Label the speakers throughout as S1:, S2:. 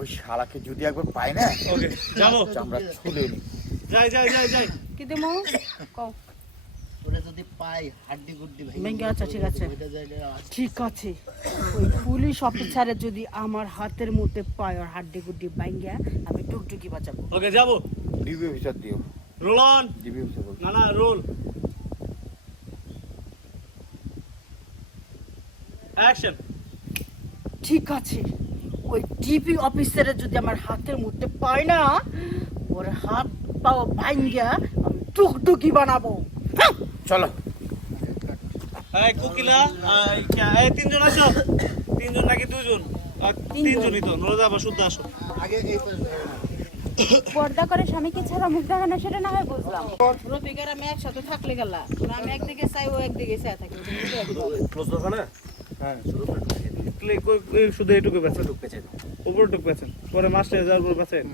S1: ওই শালাকে যদি একবার পাই না
S2: ওকে যাব।
S1: ছুলে নি
S2: যাই যাই যাই যাই।
S3: কি দেবো কও।
S4: ওটা যদি পাই হাড্ডি গুড্ডি
S3: ভেঙে আচ্ছা ঠিক আছে। ঠিক আছে। ওই পুলিশ অফিসারে যদি আমার হাতের মধ্যে পায় আর হাড্ডি গুড্ডি বাইঙ্গা আমি টুকটুকি বাঁচাবো।
S2: ওকে যাব।
S1: ডিবি অফিসার দিও।
S2: Roll on.
S1: ডিবি অফিসার
S2: না না রোল। অ্যাকশন।
S3: ঠিক আছে। ওই ডিপি অফিসারে যদি আমার হাতের মধ্যে পায় না ওর হাত পাও বাইঙ্গা আমি টুকটুকি বানাবো। হ্যাঁ,
S1: চলো।
S2: এই কোকিলা এই কে- এই তিনজন আসো তিনজন নাকি দুজন? তিনজনই তো নলে যাব শুদ্ধ আসো।
S4: আগে এই
S5: পর্দা করে স্বামীকে ছাড়া মুখ দেখানো সেটা না হয় বুঝলাম।
S3: রফিকার আমি একসাথে থাকলে গেলা। আমি একদিকে চাই ও একদিকে চাই থাকি।
S2: ক্লোজ দোকান হ্যাঁ কই- এই শুধু এইটুকু বেচেন? উপর টুক বেচেন? পরে মাস্টার যাওয়ার পর বেচেন?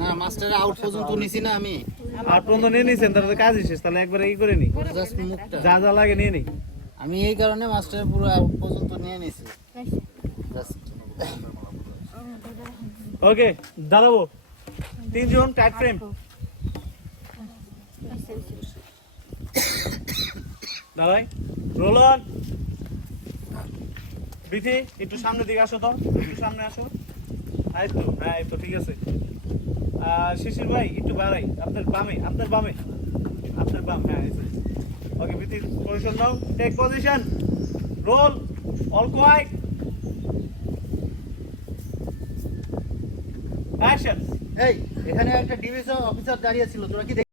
S4: না মাস্টার আউট পর্যন্ত নিছি না আমি।
S2: আর পর্যন্ত নিয়ে নিছেন তাহলে তো কাজ শেষ তাহলে একবার এই করে নি যা যা লাগে নিয়ে নি
S4: আমি এই কারণে মাস্টার পুরো আউট পর্যন্ত নিয়ে নিছি।
S2: ওকে দাঁড়াবো। তিনজন টাইট ফ্রেম দাঁড়াই। রোল অন বিথি একটু সামনের দিকে আসো তো। সামনে আসো। এই তো হ্যাঁ তো, ঠিক আছে। শিশির ভাই, একটু বাড়াই। আপনার বামে আপনার বামে। আপনার বাম হ্যাঁ ওকে বিথি পজিশন নাও। Take position roll all quiet action
S4: এই, এখানে একটা ডিভিশন অফিসার দাঁড়িয়ে ছিল, তোরা কি